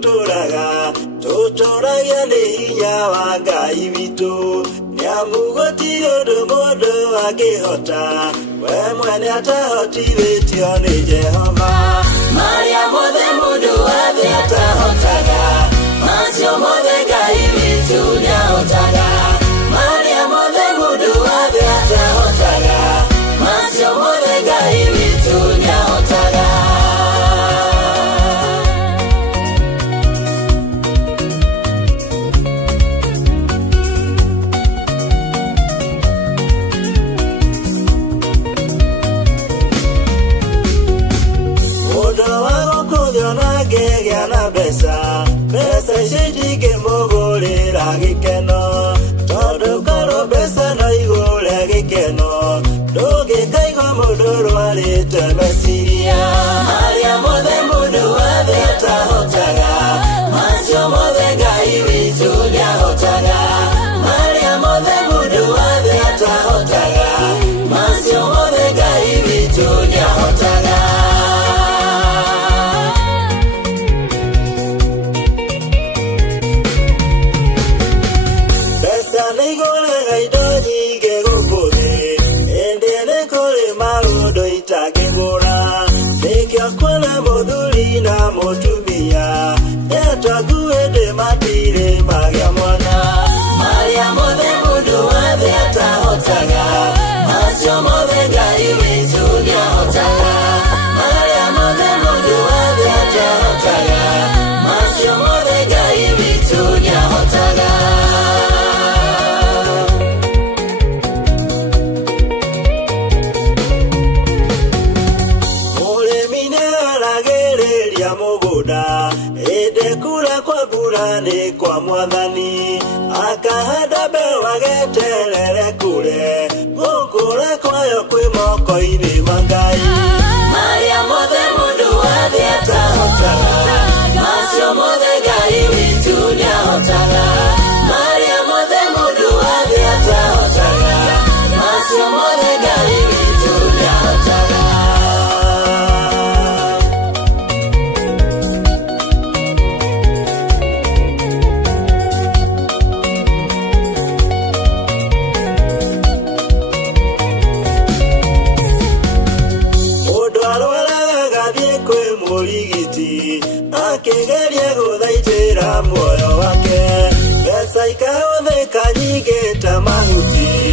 tuturaga tuturagia ni hinya wa Ngai witu niamugotire ndomodo angihota we mwene atahotithitio ni Jehova Maria mothe mundu wothe atahotaga macio mothe Ngai witu niahotaga Maria mothe mundu wothe atahotaga macio mothe Ngai witu niahotaga Besa shijike mogolera gikeno todo karo besa no igole gikeno doge kaigo modoro alete mesiria Maria mothe mundu wothe atahotaga macio mothe Ngai witu niahotaga Maria mothe mundu wothe atahotaga macio mothe Ngai witu niahotaga na motumia yataguede matire magia mwana Maria mothe mundu wothe atahotaga macio mothe Ngai witu niahotaga Maria mothe mundu wothe atahotaga macio mothe Ngai witu niahotaga ni kwa mwathani akahanda bewa geterere kure gukura kwayo kwi moko-ini ma Ngai Maria mothe mundu wothe atahotaga macio mothe Ngai witu niahotaga Maria mothe mundu wothe atahotaga macio mothe Ngai witu niahotaga Akegeria guthaitira muoyo wake besa ikahũthĩka nyingĩ ta mahuti